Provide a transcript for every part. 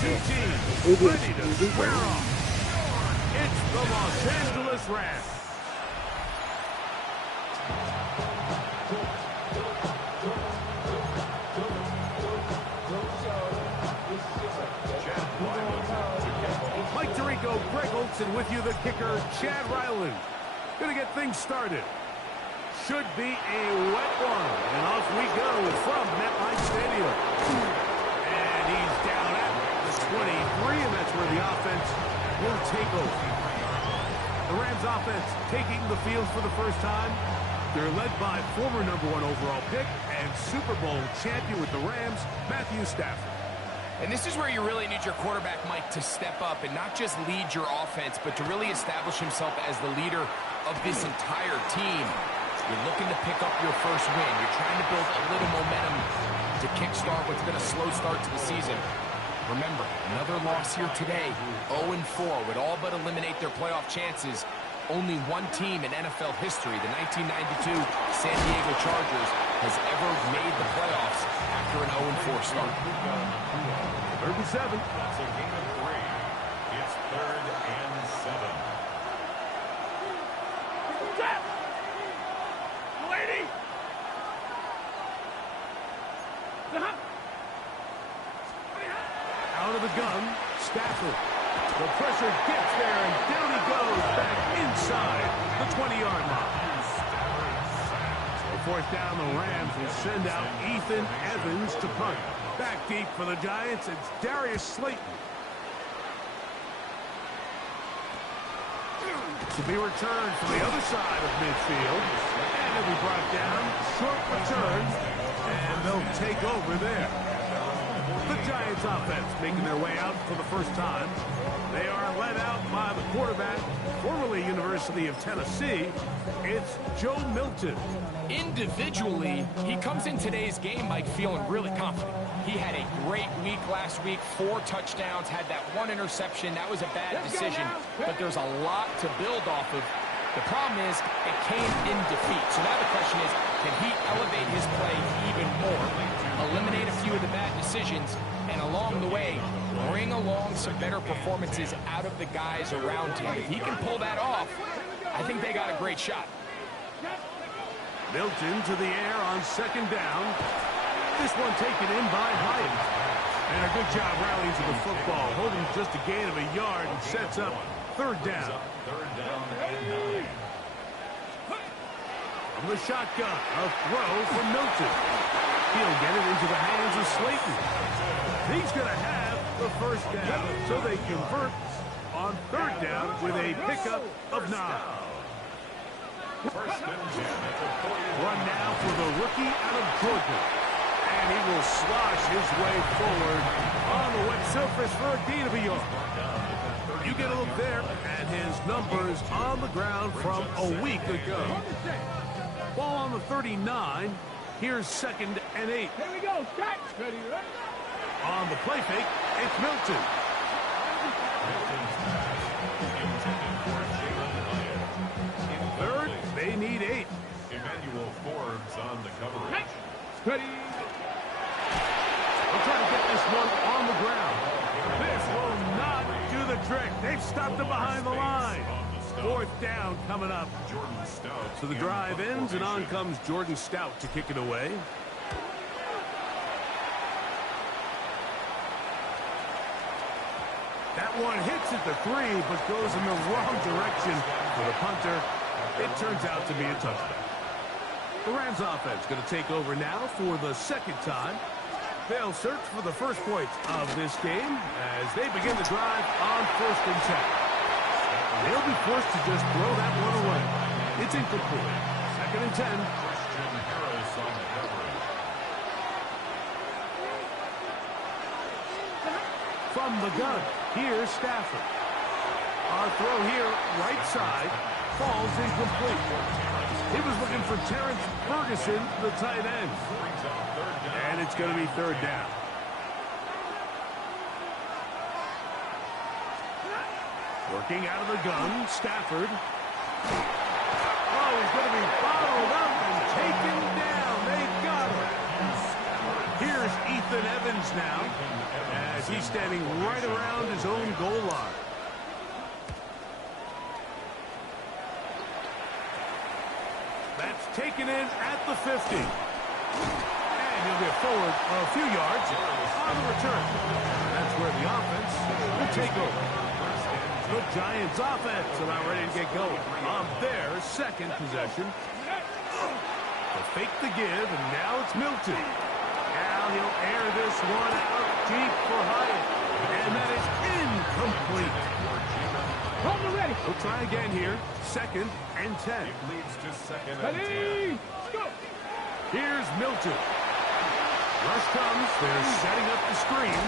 Two teams ready to square off. It's the Los Angeles Rams. Mike Tirico, Greg Olson with you, the kicker, Chad Ryland. Gonna get things started. Should be a wet one. And off we go from MetLife Stadium. And he's down at the 23, and that's where the offense will take over. The Rams offense taking the field for the first time. They're led by former #1 overall pick and Super Bowl champion with the Rams, Matthew Stafford. And this is where you really need your quarterback, Mike, to step up and not just lead your offense, but to really establish himself as the leader of this entire team. You're looking to pick up your first win. You're trying to build a little momentum to kickstart what's been a slow start to the season. Remember, another loss here today, 0-4, would all but eliminate their playoff chances. Only one team in NFL history, the 1992 San Diego Chargers, has ever made the playoffs after an 0-4 start. 3rd and 7. That's a game of 3. It's 3rd and 7. Lady! Out of the gun, Stafford. The pressure gets there, and down he goes back inside the 20-yard line. So 4th down, the Rams will send out Ethan Evans to punt. Back deep for the Giants, it's Darius Slayton. To be returned from the other side of midfield. And it'll be brought down, short return, and they'll take over there. The Giants offense making their way out for the first time. They are led out by the quarterback, formerly University of Tennessee. It's Joe Milton. Individually, he comes in today's game, Mike, feeling really confident. He had a great week last week, 4 touchdowns, had that 1 interception. That was a bad decision, but there's a lot to build off of. The problem is it came in defeat. So now the question is, can he elevate his play even more, eliminate a few of the bad decisions, and along the way, bring along some better performances out of the guys around him? If he can pull that off, I think they got a great shot. Milton to the air on 2nd down. This one taken in by Hyatt. And a good job rallying to the football, holding just a gain of a yard and sets up 3rd down. 3rd down and 9. From the shotgun, a throw from Milton. He'll get it into the hands of Slayton. He's going to have the 1st down, so they convert on 3rd down with a pickup of 9. 1st and 10 at the 40. One now for the rookie out of Georgia. And he will slosh his way forward on the wet surface for a gain of a yard. You get a look there at his numbers on the ground from a week ago. Ball on the 39. Here's 2nd and 8. Here we go. Start. Ready. On the play fake, it's Milton. In 3rd, they need 8. Emmanuel Forbes on the coverage. Ready. They'll try to get this one on the ground. This will not do the trick. They've stopped him behind the line. 4th down coming up. Jordan Stout. So the drive ends, and on comes Jordan Stout to kick it away. That one hits at the 3, but goes in the wrong direction for the punter. It turns out to be a touchdown. The Rams offense going to take over now for the 2nd time. They'll search for the first points of this game as they begin the drive on 1st and 10. They'll be forced to just throw that one away. It's incomplete. 2nd and 10. Christian Harris on the coverage. From the gun, here's Stafford. Our throw here, right side, falls incomplete. He was looking for Terrence Ferguson, the tight end. And it's going to be 3rd down. Working out of the gun, Stafford. Oh, he's going to be bottled up and taken down. They got him. Here's Ethan Ethan Evans now, as he's standing right around his own goal line. That's taken in at the 50. And he'll get forward a few yards on the return. That's where the offense will take over. The Giants offense about ready to get going on their second possession. They fake the give, and now it's Milton. Now he'll air this one out deep for Hyatt. And that is incomplete. Ready. We'll try again here. 2nd and 10. It leads to 2nd and Ready. 10. Go. Here's Milton. Rush comes. They're setting up the screen.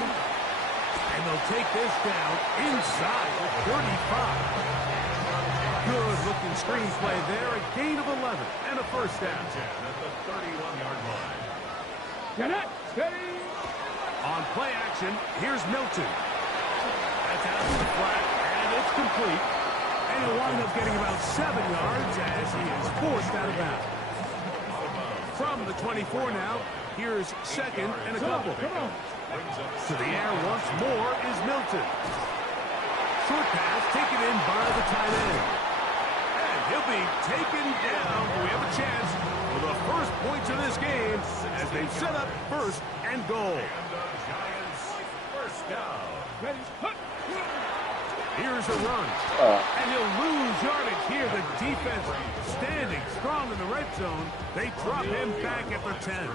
And they'll take this down inside the 35. Good-looking screenplay there. A gain of 11 and a first down. At the 31-yard line. Get it. Steady. On play action, here's Milton. That's out to the flat, and it's complete. And he'll wind up getting about 7 yards as he is forced out of bounds. From the 24 now, here's 2nd and a couple. Come on. To the air once more is Milton. Short pass taken in by the tight end. And he'll be taken down. We have a chance for the first points of this game as they set up 1st and goal. And the Giants first down. Ready. Hut. Here's a run. And he'll lose yardage here. The defense standing strong in the red zone. They drop him back at the 10.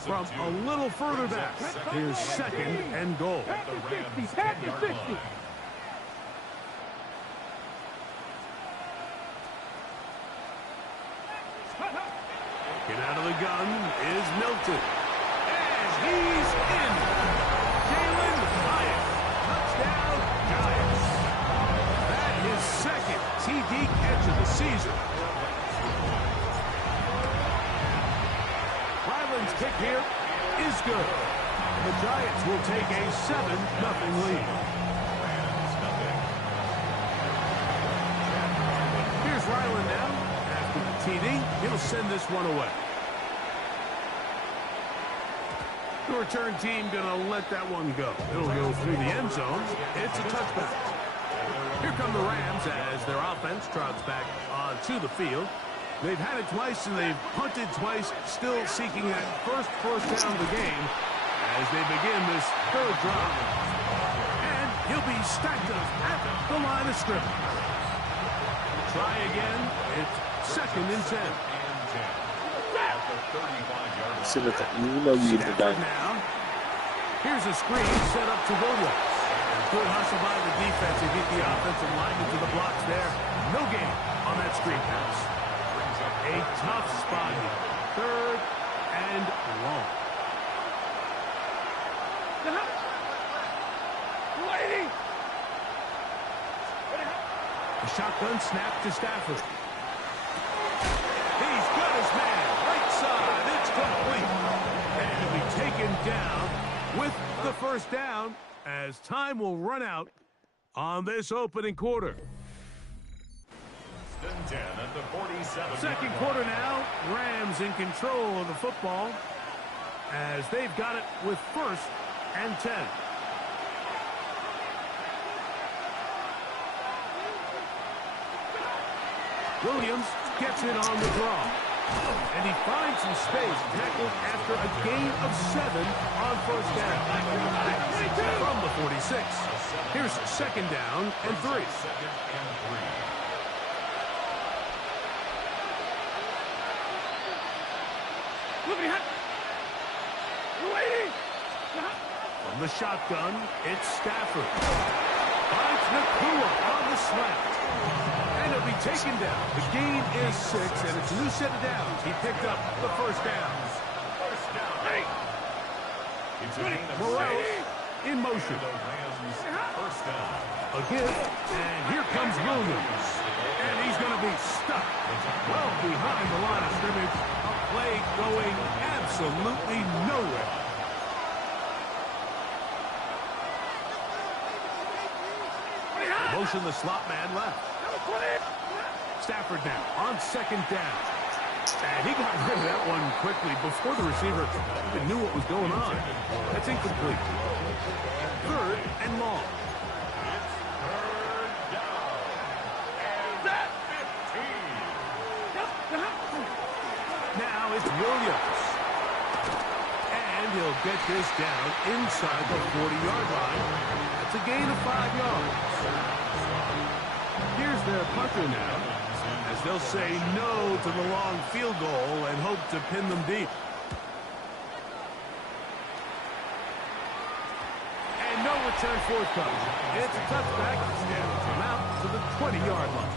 From a little further back, here's 2nd and goal. Pack the 50. Pack the 50. Get out of the gun is Milton. And he's in. Jalen Hyatt. Touchdown, Giants. That is 2nd TD catch of the season. Ryland's kick here is good. The Giants will take a 7-0 lead. Here's Ryland now. After the TD, he'll send this one away. The return team going to let that one go. It'll go through the end zone. It's a touchback. Here come the Rams as their offense trots back onto the field. They've had it twice, and they've punted twice, still seeking that first down of the game as they begin this 3rd drive. And he'll be stacked up at the line of scrimmage. Try again. It's 2nd and 10. Now, here's a screen set up to Williams. Good hustle by the defense to get the offensive lineman to the blocks there. No gain on that screen pass. A tough spot here. 3rd and long. Lady. A shotgun snap to Stafford. He's got his man. Right side. It's complete. And he'll be taken down with the first down as time will run out on this opening quarter. 10 at the 47. Second quarter now. Rams in control of the football as they've got it with 1st and 10. Williams gets it on the draw. And he finds some space, tackled after a gain of 7 on 1st down. From the 46. Here's 2nd down and 3. 2nd and 3. From the shotgun, it's Stafford. Finds Nakua on the slant. And he'll be taken down. The gain is 6, and it's a new set of downs. He picked up the first down. First down. It's a gain of Morales 6. in motion. The Rams first down. A give, and here comes Williams. And he's going to be stuck well behind the line of scrimmage. A play going absolutely nowhere. Motion the slot man left. Stafford now on 2nd down. And he got rid of that one quickly before the receiver even knew what was going on. That's incomplete. Third and long. Now it's Williams. And he'll get this down inside the 40-yard line. That's a gain of 5 yards. Here's their punter now, as they'll say no to the long field goal and hope to pin them deep. And no return forthcoming. It's a touchback, and it'll come out to the 20-yard line.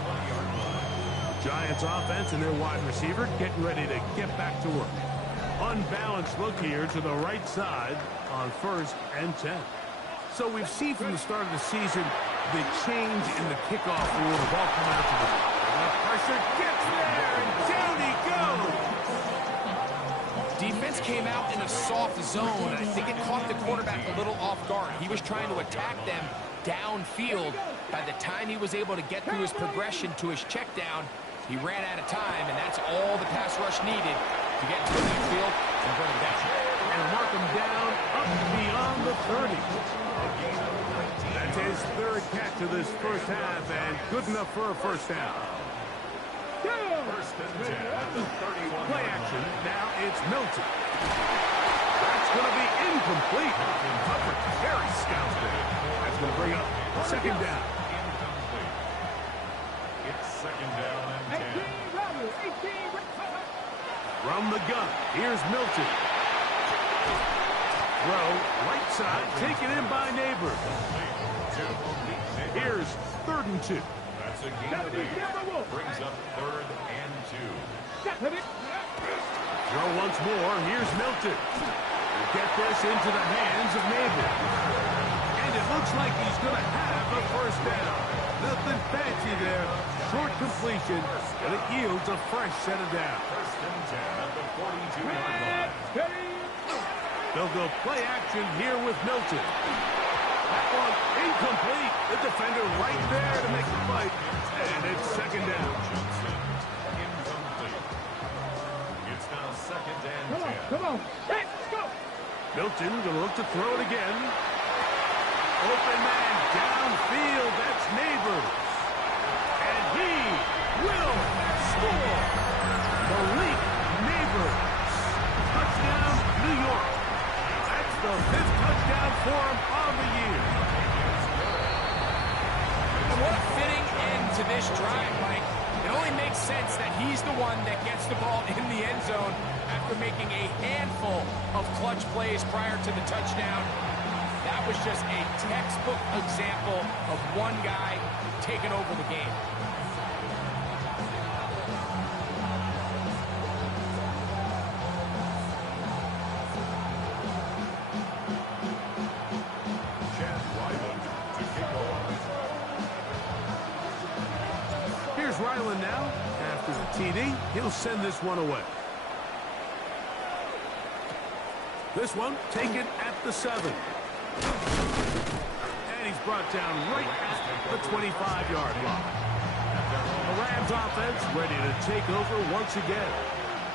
Giants offense and their wide receiver getting ready to get back to work. Unbalanced look here to the right side on 1st and 10. So we've seen from the start of the season the change in the kickoff rule. The ball coming out to the pressure gets there, and down he goes. Defense came out in a soft zone, and I think it caught the quarterback a little off guard. He was trying to attack them downfield. By the time he was able to get through his progression to his check down, he ran out of time, and that's all the pass rush needed to get into the backfield and bring him down. And mark him down up beyond the 30. That's his 3rd catch of this first half, and good enough for a first down. First and 10 at the 31. Play action. Now it's Milton. That's going to be incomplete. Coverage very scout there. That's going to bring up second down. Incomplete. It's second down and 10. From the gun, here's Milton. Throw, right side, taken in by Neighbors. Here's 3rd and 2. That's a gain of 8. Brings up 3rd and 2. Throw once more, here's Milton. He'll get this into the hands of Neighbors. And it looks like he's going to have a first down. Nothing fancy there. Short completion, and it yields a fresh set of downs. First and 10 at the 42-yard line. They'll go play action here with Milton. That one incomplete. The defender right there to make the fight. And it's second down. Incomplete. It's now second and 10. Come on. Let's go. Milton going to look to throw it again. Open man downfield. That's Neighbors. And he will score. Malik Neighbors. Touchdown, New York. That's the 5th touchdown for him on the year. And what a fitting end to this drive, Mike. It only makes sense that he's the one that gets the ball in the end zone after making a handful of clutch plays prior to the touchdown. That was just a textbook example of one guy taking over the game. Here's Ryland now. After the TD, he'll send this one away. This one taken at the 7. And he's brought down right at the 25-yard line. The Rams offense ready to take over once again.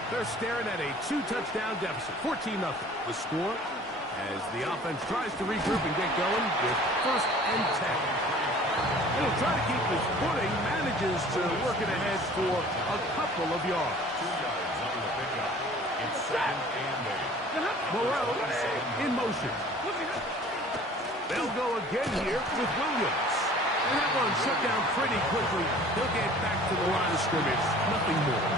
They're staring at a 2-touchdown deficit, 14-0. The score as the offense tries to regroup and get going with 1st and 10. He'll try to keep his footing, manages to work it ahead for a couple of yards. 2 yards on the pickup. It's second and 8. Moreau in motion. They'll go again here with Williams. And that one shut down pretty quickly. He'll get back to the line of scrimmage. Nothing more.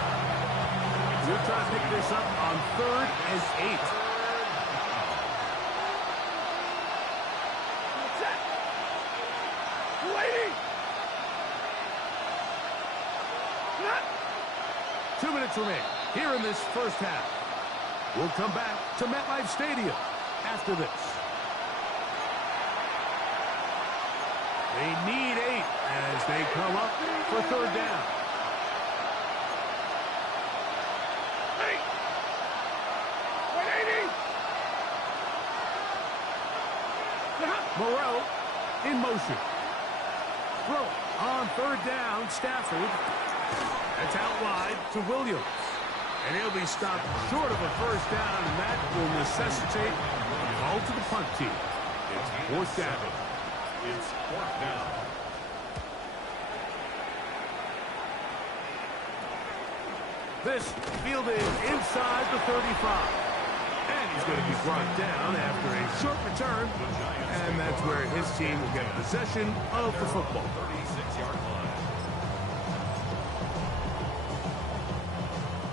We'll try to pick this up on 3rd and 8. Lady! 2 minutes remain here in this first half. We'll come back to MetLife Stadium after this. They need 8 as they come up for 3rd down. Hey! 180! Moreau in motion. Throw on 3rd down, Stafford. That's out wide to Williams. And he'll be stopped short of a first down, and that will necessitate a call to the punt team. It's fourth down. It's fourth down. This fielded inside the 35. And he's going to be brought down after a short return. And that's where his team will get possession of the football. 36-yard line.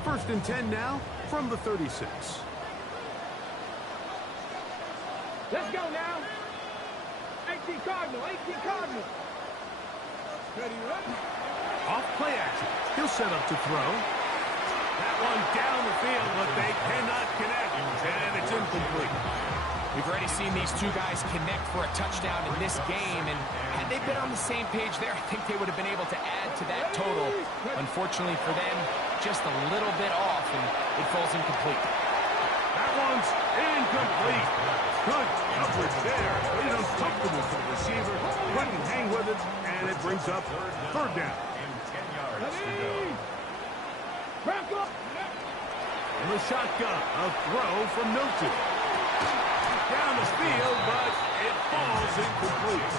First and 10 now from the 36. Let's go now. 18 Cardinal, 18 Cardinal. Ready up. Off play action. He'll set up to throw. That one down the field, but they cannot connect. And it's incomplete. We've already seen these two guys connect for a touchdown in this game, and had they been on the same page there, I think they would have been able to add to that total. Unfortunately for them, just a little bit off, and it falls incomplete. That one's incomplete. Good coverage there. It's uncomfortable for the receiver. Couldn't hang with it, and it brings up third down. And 10 yards to go. Back up. In the shotgun, a throw from Milton. Down the field, but it falls incomplete.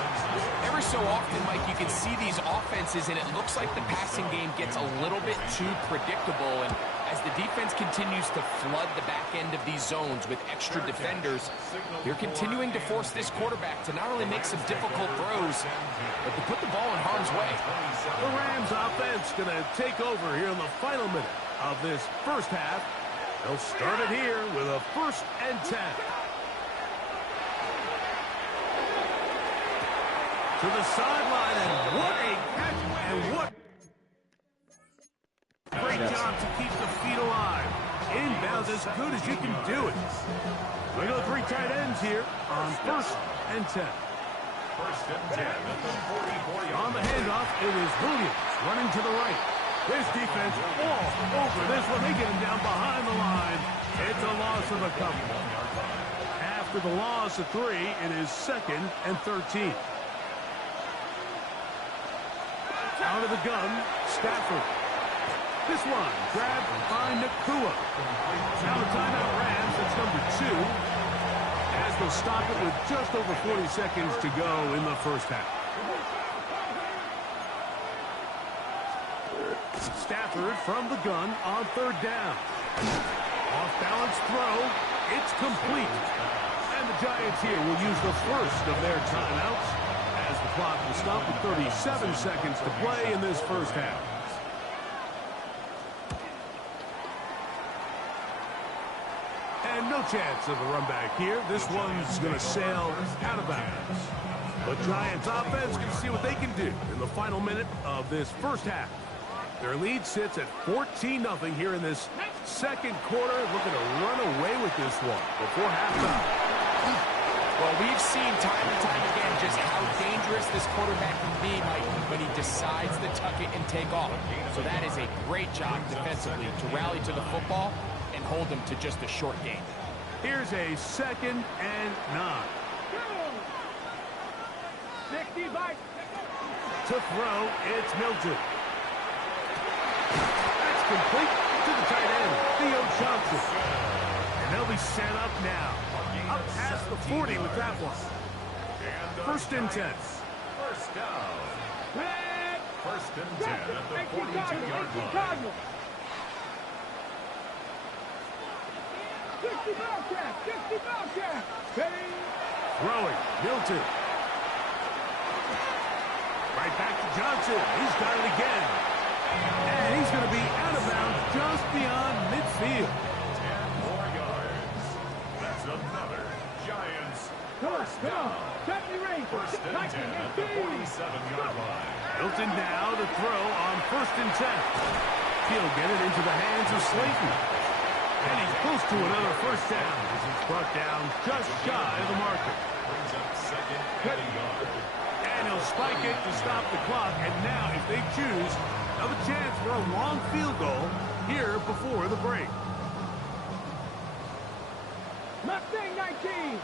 Every so often, Mike, you can see these offenses, and it looks like the passing game gets a little bit too predictable. And as the defense continues to flood the back end of these zones with extra defenders, they're continuing to force this quarterback to not only make some difficult throws, but to put the ball in harm's way. The Rams offense going to take over here in the final minute of this first half. They'll start it here with a 1st and 10. To the sideline, and what a catch, and what great job to keep the feet alive. Inbounds as good as you can do it. We go 3 tight ends here on 1st and 10. 1st and 10 at the 44-yard. On the handoff, it is Williams running to the right. This defense all over this one. They get him down behind the line. It's a loss of a couple. After the loss of 3, it is 2nd and 13. Out of the gun, Stafford. This one grabbed by Nakua. Now the timeout Rams, that's number 2. As they'll stop it with just over 40 seconds to go in the first half. Stafford from the gun on 3rd down. Off-balance throw. It's complete. And the Giants here will use the first of their timeouts as the clock will stop with 37 seconds to play in this first half. And no chance of a run back here. This one's going to sail out of bounds. The Giants offense can see what they can do in the final minute of this first half. Their lead sits at 14-0 here in this second quarter. Looking to run away with this one before halftime. Well, we've seen time and time again just how dangerous this quarterback can be, Mike, when he decides to tuck it and take off. So that is a great job defensively to rally to the football and hold them to just a short game. Here's a 2nd and 9. 60 by. To throw, it's Milton. That's complete to the tight end, Theo Johnson. And they'll be set up now. Up past the 40 with that one. 1st and 10. First down. 1st and 10 at the 42-yard line. 60 ball cap, 60 ball cap. Ready? Throwing, Milton. Right back to Johnson. He's got it again. And he's going to be out of bounds just beyond midfield. 10 more yards. That's another Giants first down. 1st and 10 at the 47-yard line. Milton now to throw on 1st and 10. He'll get it into the hands of Slayton. And he's close to another first down as he's brought down just shy of the marker. Brings up 2nd and a yard. And he'll spike it to stop the clock. And now, if they choose, they'll have a chance for a long field goal here before the break. Mustang 19.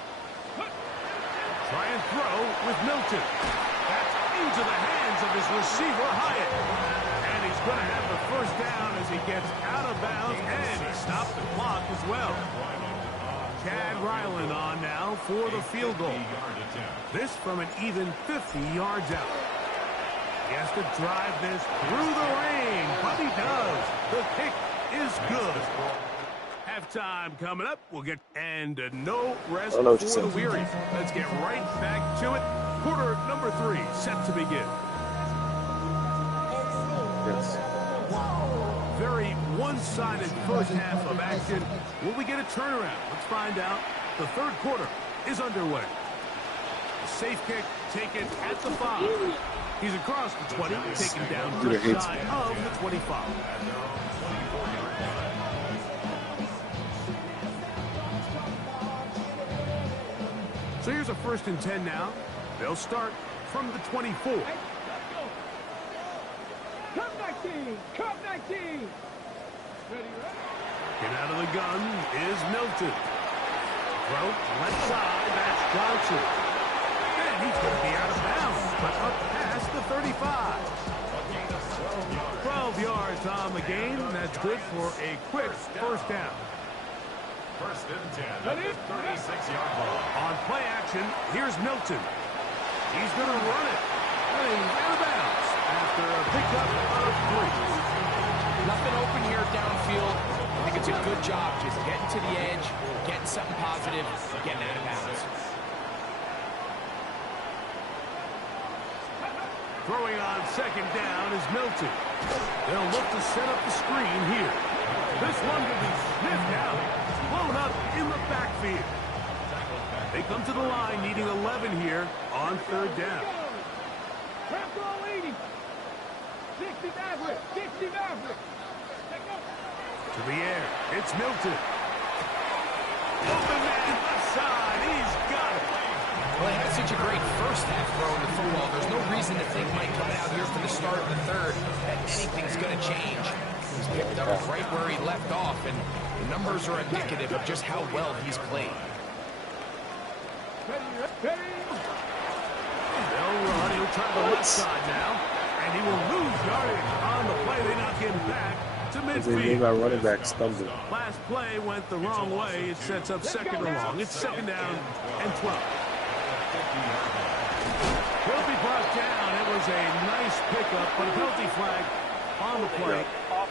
Try and throw with Milton. That's into the hands of his receiver, Hyatt. And he's going to have the first down as he gets out of bounds, and he stopped the clock as well. Chad Ryland on now for the field goal. This from an even 50 yards out. He has to drive this through the rain, but he does. The kick is good. Halftime coming up. We'll get no rest for the weary. Let's get right back to it. Quarter number 3 set to begin. Yes. Very one-sided first half of action. Will we get a turnaround? Let's find out. The third quarter is underway. A safe kick taken at the 5. He's across the 20, taken down just shy of the 25. So here's a 1st and 10 now. They'll start from the 24. Come 19! Come 19! Ready, Get out of the gun is Milton. Throw left side, that's Johnson. And he's going to be out of bounds, but up past the 35. 12 yards on the game. That's good for a quick first down. 1st and 10 at the 36-yard line. On play action, here's Milton. He's going to run it. And he's out of bounds after a pickup of 3. Nothing open here downfield. I think it's a good job just getting to the edge, getting something positive, getting out of bounds. Throwing on 2nd down is Milton. They'll look to set up the screen here. This one will be sniffed out, blown up in the backfield. They come to the line needing 11 here on 3rd down. Crack all 80! 60 Maverick! 60 Maverick! To the air, it's Milton. Open man left side, he's got it. Well, he had such a great first half throwing the football. There's no reason to think Mike coming out here for the start of the 3rd that anything's going to change. He's picked up right where he left off, and the numbers are indicative of just how well he's played. They'll run, he'll try the left side now, and he will lose yardage on the play. They knock him back to midfield. My running back stumbled. Last play went the wrong way. It sets up 2nd and long. It's 2nd down and 12. Will be brought down. It was a nice pickup, but a penalty flag on the play.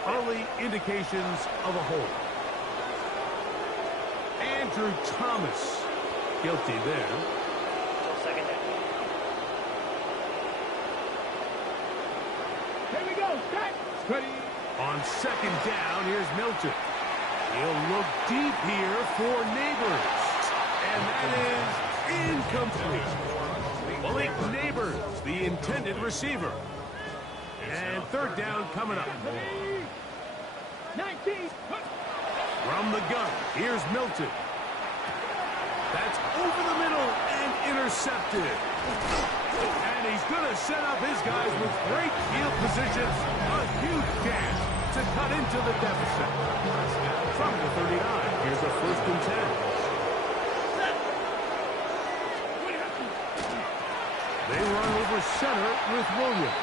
Early indications of a hold. Andrew Thomas guilty there. Here we go! Cut! Ready! On 2nd down, here's Milton. He'll look deep here for Neighbors. And that is incomplete. Malik Neighbors, the intended receiver. And 3rd down coming up. 19! From the gun, here's Milton. That's over the middle and intercepted. And he's going to set up his guys with great field positions. A huge chance to cut into the deficit. From the 39, here's a 1st and 10. They run over center with Williams.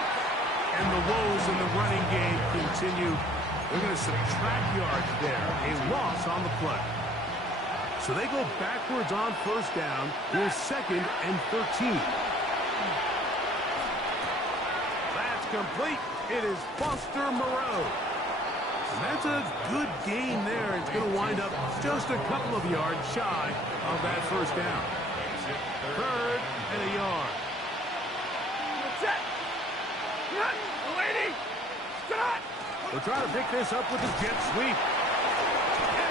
And the woes in the running game continue. They're going to subtract yards there. A loss on the play. So they go backwards on 1st down. Here's 2nd and 13. That's complete. It is Foster Moreau. And that's a good gain there. It's going to wind up just a couple of yards shy of that 1st down. 3rd and a yard. Set! Not lady! Stop! They'll try to pick this up with the jet sweep.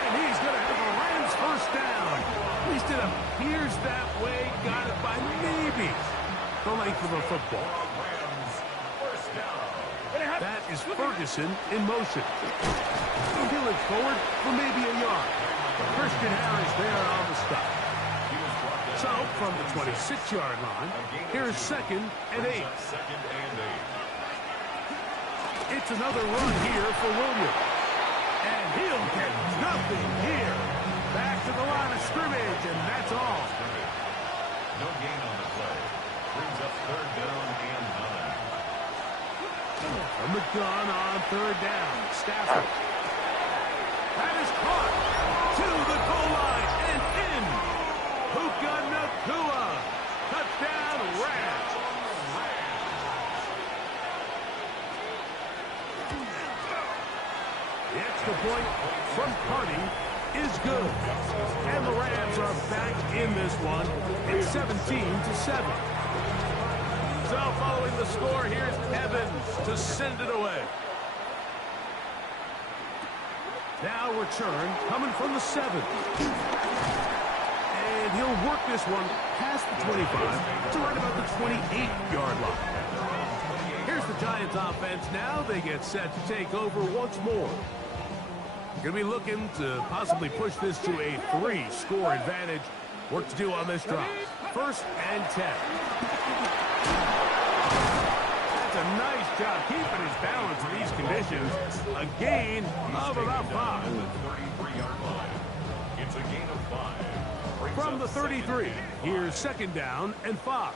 And he's going to have a Rams 1st down. At least it appears that way. Got it by maybe the length of a football. That is Ferguson in motion. He'll look forward for maybe a yard. Christian Harris there on the stop. So, from the 26-yard line, here's 2nd and 8. It's another run here for Williams. And he'll get nothing here. Back to the line of scrimmage, and that's all. No gain on the play. Brings up 3rd down and 9. From the gun on third down. Stafford. That is caught to the goal line and in. Puka Nacua. Touchdown, Rams. The extra point from Carney is good. And the Rams are back in this one. It's 17-7. So following the score, here's Evans to send it away. Now return coming from the 7. And he'll work this one past the 25 to right about the 28-yard line. Here's the Giants offense now. They get set to take over once more. Going to be looking to possibly push this to a 3-score advantage. Work to do on this drive. 1st and 10. That's a nice job keeping his balance in these conditions. A gain of about 5. It's a gain of 5. From the 33, here's 2nd down and 5.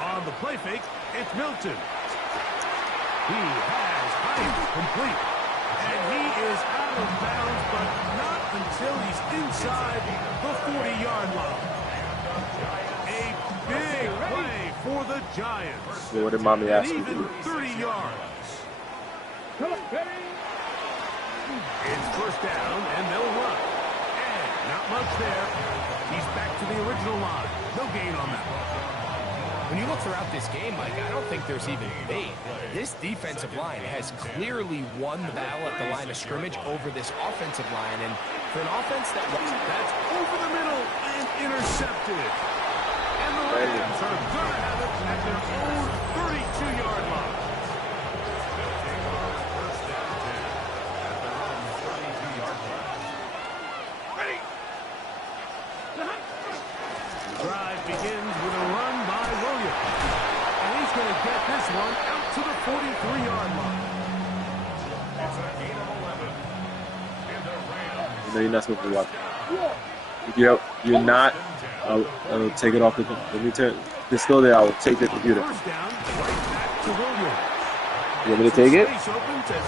On the play fake, it's Milton. He has height complete. And he is out of bounds, but not until he's inside the 40-yard line. A big play for the Giants. Yeah, what did mommy ask you? And even 30 yards. It's 1st down, and they'll run. And not much there. He's back to the original line. No gain on that one. When you look throughout this game, Mike, I don't think there's even debate. This defensive line has clearly won the battle at the line of scrimmage over this offensive line. And for an offense that's over the middle and intercepted. And the Rams are going to have it at their own 32-yard line. Ready. The drive begins with a run by Williams. And he's going to get this one out to the 43-yard line. It's a gain of 11. And the Rams. No, you're not supposed to watch it. You're not. I'll take it off the. Let me turn. It's still there. I'll take the computer. First down, right back to Williams. You want me to take it?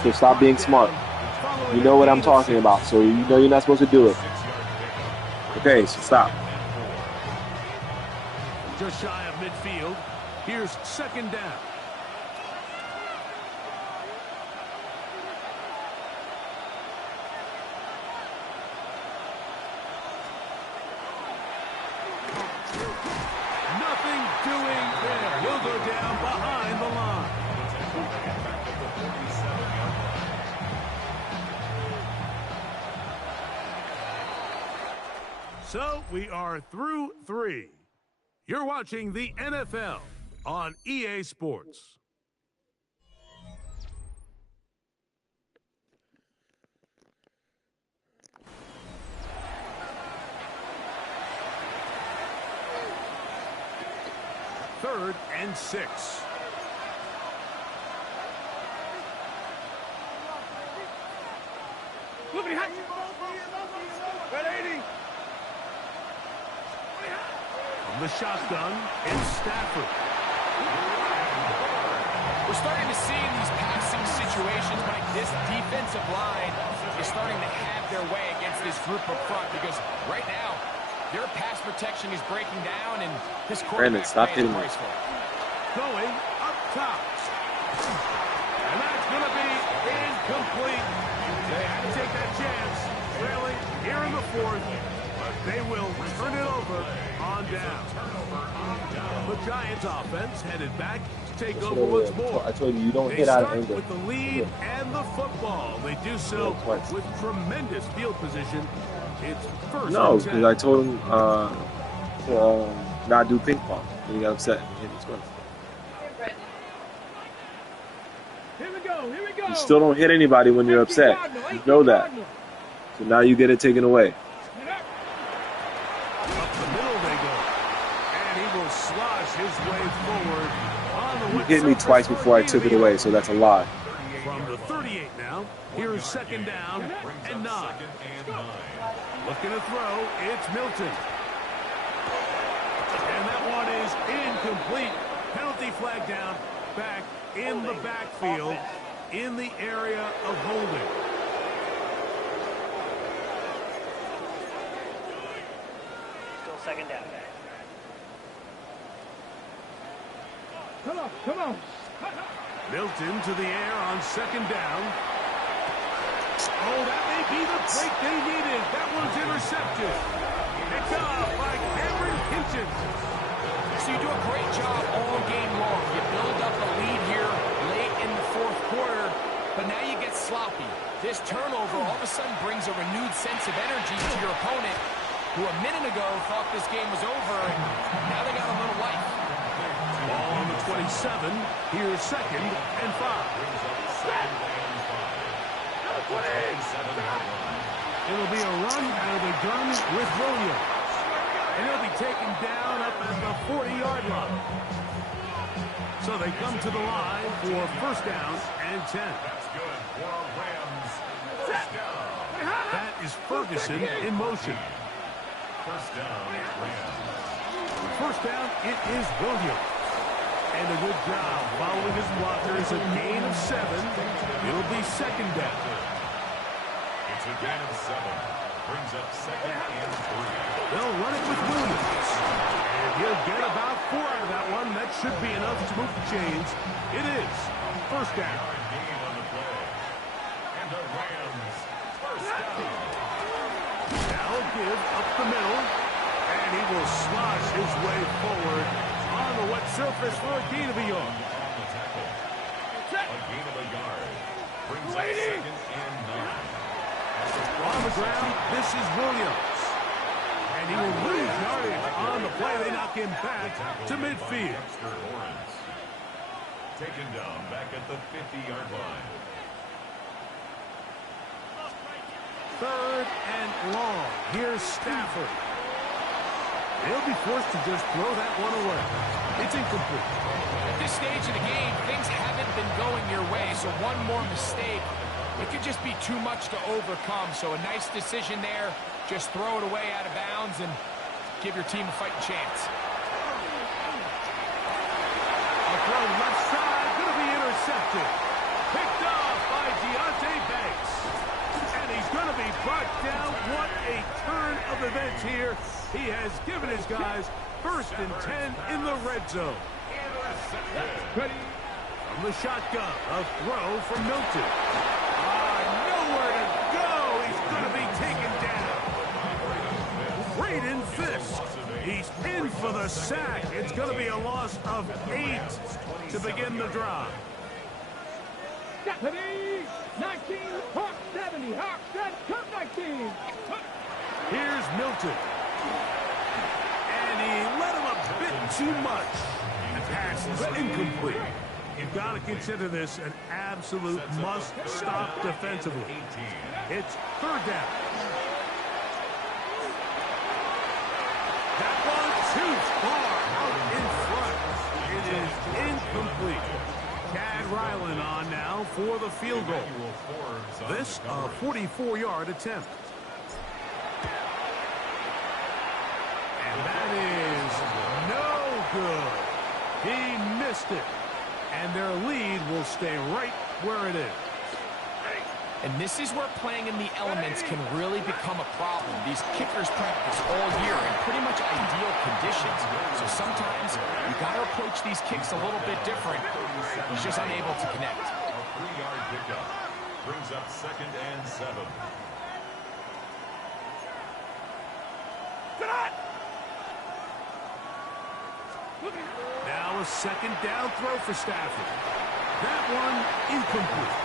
So stop being smart. You know what I'm talking about, so you know you're not supposed to do it. Okay, so stop. Just shy of midfield. Here's 2nd down. Nothing doing there. He'll go down behind the line. So we are through 3. You're watching the NFL on EA Sports. Third and 6. From the shotgun, it's Stafford. We're starting to see in these passing situations, Mike, this defensive line is starting to have their way against this group up front because right now, their pass protection is breaking down, and this quarterback stop hitting me. Going up top. And that's going to be incomplete. They had to take that chance, trailing here in the 4th, but they will turn it over on down. The Giants offense headed back to take over once more. I told you, you don't They hit out of start anger. with the lead and the football. They do so with tremendous field position. It's 1st No, and 10. because I told him to not do ping pong. And he got upset. And hit his one. Here we go. Here we go. You still don't hit anybody when you're upset. You know that. So now you get it taken away. Up the middle they go. And he will slosh his way forward on the You wet hit me surface twice for before I a took it gain of away, 8. so that's a lie. From the 38 now, here's 2nd down and 9. Looking to throw, it's Milton. And that one is incomplete. Penalty flag down, back in the backfield, in the area of holding. Still second down. Come on. Milton to the air on second down. Oh, that may be the break they needed. That one's intercepted. Picked up by Cameron Hinton. So you do a great job all game long. You build up a lead here late in the fourth quarter, but now you get sloppy. This turnover all of a sudden brings a renewed sense of energy to your opponent, who a minute ago thought this game was over, and now they got a little life. Ball on the 27. Here's second and 5. It'll be a run out of the gun with Williams. And he'll be taken down up at the 40-yard line. So they come to the line for first down and 10. That's good for a Rams. First down. That is Ferguson in motion. First down, Rams. First down, it is Williams. And a good job following his blockers, a gain of 7. It'll be second down. It's a gain of 7. Brings up second and 3. They'll run it with Williams. And he'll get about 4 out of that one. That should be enough to move the chains. It is first down. Gain on the play. And the Rams. First down. Now give up the middle. And he will slosh his way forward on the wet surface for a gain of a yard. On the tackle. A gain of a yard. Brings up second and 9. On the ground, this is Williams. And he will lose yardage on the play. They knock him back to midfield. Taken down back at the 50-yard line. Third and long. Here's Stafford. They'll be forced to just throw that one away. It's incomplete. At this stage of the game, things haven't been going your way, so one more mistake, it could just be too much to overcome. So a nice decision there. Just throw it away out of bounds and give your team a fighting chance. A throw left side, going to be intercepted. Picked off by Deontay Banks. And he's going to be brought down. What a turn of events here. He has given his guys first and 10 in the red zone. From the shotgun, a throw from Milton. Nowhere to go. He's going to be taken down. Braden Fisk. He's in for the sack. It's going to be a loss of 8 to begin the drive. 19, Hawk 70, Hawk 19. Here's Milton. And he let him a bit too much. The pass is incomplete. You've got to consider this an absolute must-stop defensively. It's third down. That one too far out in front. It is incomplete. Chad Ryland on now for the field goal. This a 44-yard attempt. And that is no good. He missed it. And their lead will stay right where it is. And this is where playing in the elements can really become a problem. These kickers practice all year in pretty much ideal conditions. So sometimes you got to approach these kicks a little bit different. He's just unable to connect. A 3-yard pickup brings up second and 7. Now a second down throw for Stafford. That one incomplete.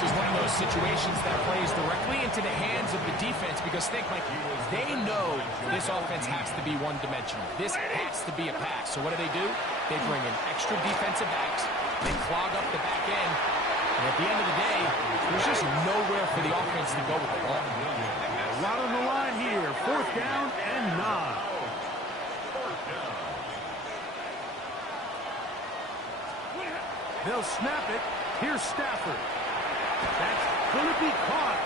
This is one of those situations that plays directly into the hands of the defense because think, Mike, they know this offense has to be one-dimensional. This has to be a pass. So what do? They bring in extra defensive backs. They clog up the back end. And at the end of the day, there's just nowhere for the offense to go with the ball. A lot on the line here. Fourth down and 9. They'll snap it. Here's Stafford. That's going to be caught.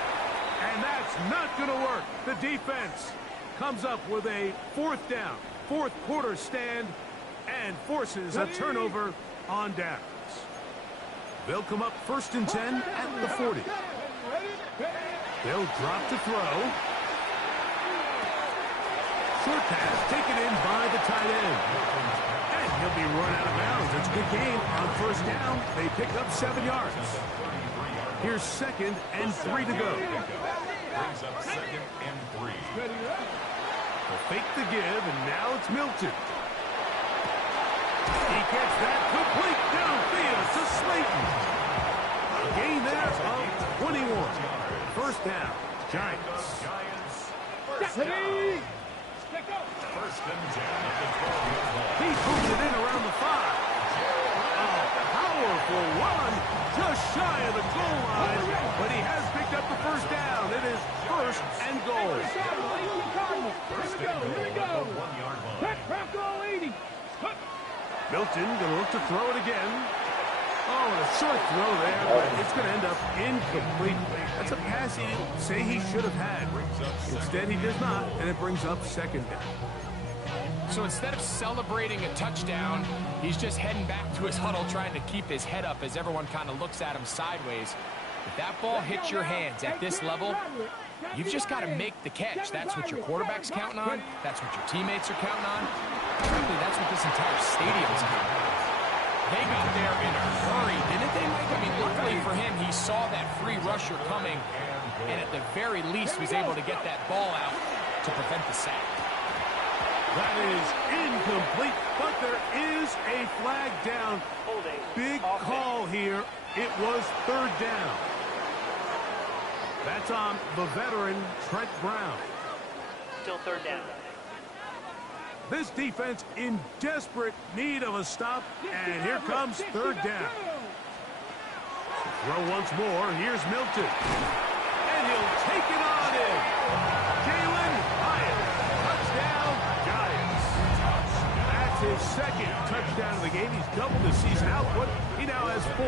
And that's not going to work. The defense comes up with a fourth down. Fourth quarter stand. and forces a turnover on downs. They'll come up 1st and 10 at the 40. They'll drop to throw. Short pass taken in by the tight end. And he'll be run out of bounds. It's a good game on 1st down. They pick up 7 yards. Here's 2nd and 3 to go. Brings up 2nd and 3. They'll fake the give, and now it's Milton. He gets that complete downfield to Slayton. A gain there of 21. 1st down, Giants. First and 10 at the 12-yard line. He's moving it in around the 5. A powerful run just shy of the goal line, but he has picked up the 1st down. It is 1st and goal. First and goal at the 1-yard line. Milton going to look to throw it again. Oh, and a short throw there, but it's going to end up incomplete. That's a pass he didn't say he should have had. Instead, he does not, and it brings up 2nd down. So instead of celebrating a touchdown, he's just heading back to his huddle trying to keep his head up as everyone kind of looks at him sideways. If that ball hits your hands at this level, you've just got to make the catch. That's what your quarterback's counting on. That's what your teammates are counting on. Frankly, that's what this entire stadium's counting on. They got there in a hurry, didn't they, Mike? I mean, luckily for him, he saw that free rusher coming, and at the very least was able to get that ball out to prevent the sack. That is incomplete, but there is a flag down. Holding. Big call here. It was 3rd down. That's on the veteran, Trent Brown. Still 3rd down. This defense in desperate need of a stop, and here comes 3rd down. Throw once more. Here's Milton. And he'll take it on in. Jalen Hyatt. Touchdown, Giants. That's his 2nd touchdown of the game. He's doubled his season output. He now has 4.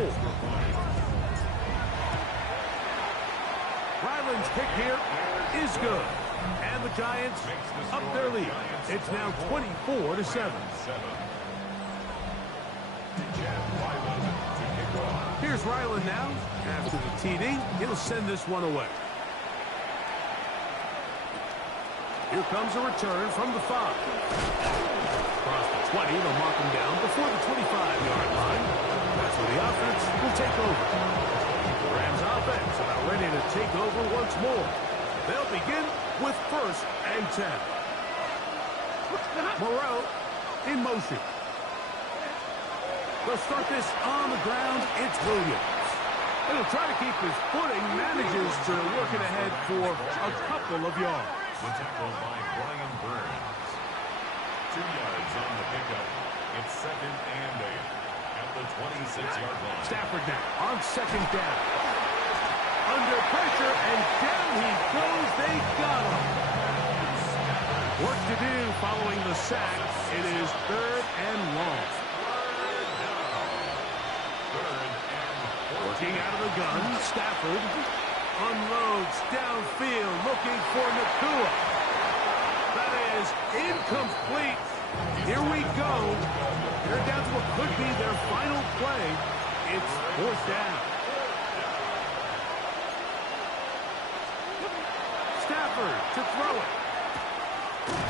Ryland's kick here is good. And the Giants up their lead. It's now 24-7. Here's Ryland now. After the TD, he'll send this one away. Here comes a return from the 5. Across the 20, they'll mark him down before the 25-yard line. That's where the offense will take over. The Rams offense about ready to take over once more. They'll begin with 1st and 10. Moreau in motion. They'll start this on the ground. It's Williams. And he'll try to keep his footing. Manages to work it ahead for a couple of yards. The tackle by Brian Burns. 2 yards on the pickup. It's 2nd and 8 at the 26-yard line. Stafford now on 2nd down. Under pressure, and down he goes. They got him. Work to do following the sack. It is 3rd and long. Working out of the gun, Stafford unloads downfield, looking for Nakua. That is incomplete. Here we go. They're down to what could be their final play. It's 4th down. Stafford to throw it.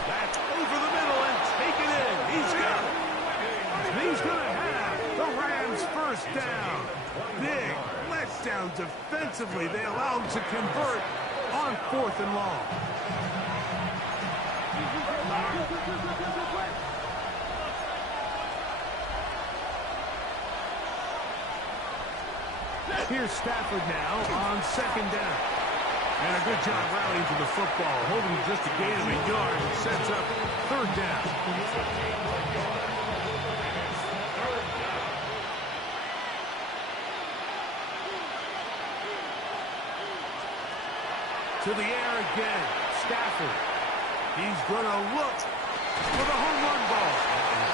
That's over the middle and taken in. He's got it. He's going to have the Rams 1st down. Big letdown defensively. They allow him to convert on 4th and long. Here's Stafford now on 2nd down. And a good job rallying to the football, holding just a gain of a yard and sets up 3rd down. To the air again, Stafford. He's going to look for the home run ball.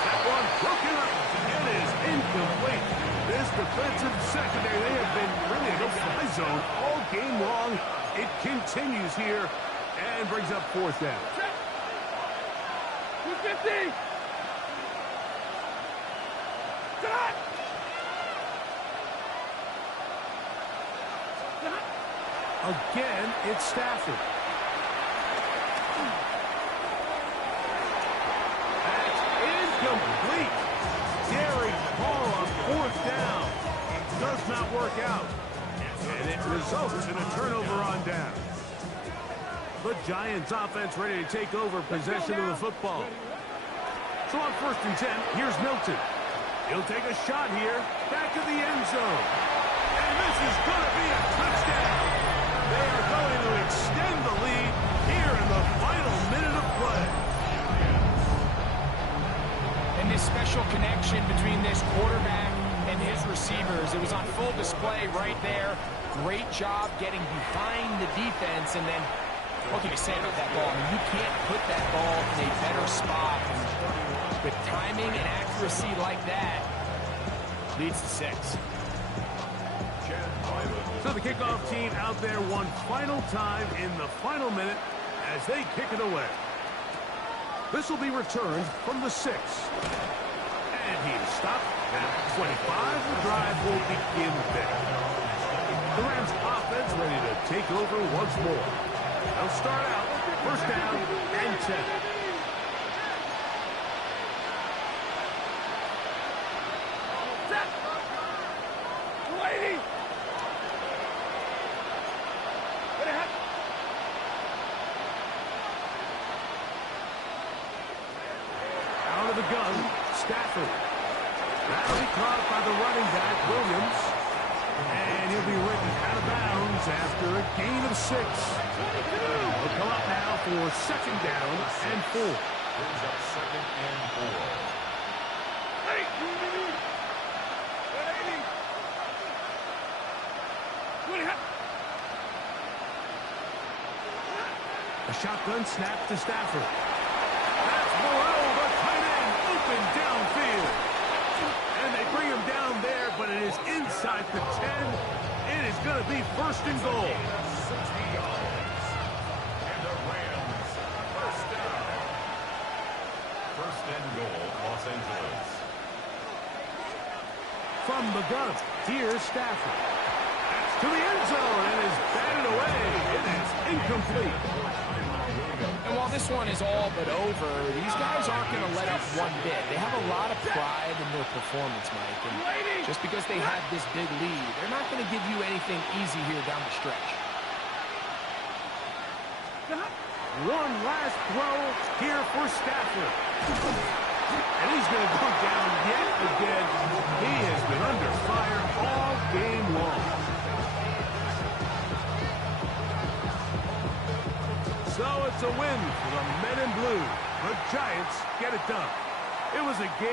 That one broken up. It is incomplete. This defensive secondary, they have been really in a fly zone all game long. It continues here and brings up 4th down. 250. Again, it's Stafford. That's incomplete. Daring call on 4th down. Does not work out. And it results in a turnover on down. The Giants offense ready to take over possession of the football. So on 1st and 10, here's Milton. He'll take a shot here, back of the end zone. And this is going to be a touchdown. They are going to extend the lead here in the final minute of play. And this special connection between this quarterback and his receivers, it was on full display right there. Great job getting behind the defense, and then what can you say about that ball? I mean, you can't put that ball in a better spot. And with timing and accuracy like that, leads to 6. So the kickoff team out there one final time in the final minute as they kick it away. This will be returned from the 6. And he's stopped at 25. The drive will begin there. The Rams offense ready to take over once more. They'll start out 1st down and 10. Out of the gun, Stafford. That'll be caught by the running back, Williams. And he'll be written out of bounds after a gain of 6. He'll come up now for 2nd down and 4. Brings up 2nd and 4. A shotgun snap to Stafford. That's below the tight end, open downfield. And they bring him down there, but it is inside the 10. It is going to be 1st and goal. 60 yards. And the Rams, 1st down. 1st and goal, Los Angeles. From the gun, here's Stafford. That's to the end zone and is batted away. It is incomplete. And while this one is all but over, these guys aren't going to let up one bit. They have a lot of pride in their performance, Mike. And just because they had this big lead, they're not going to give you anything easy here down the stretch. One last throw here for Stafford. And he's going to go down yet again. He has been under fire all game long. So it's a win for the men in blue. The Giants get it done. It was a game.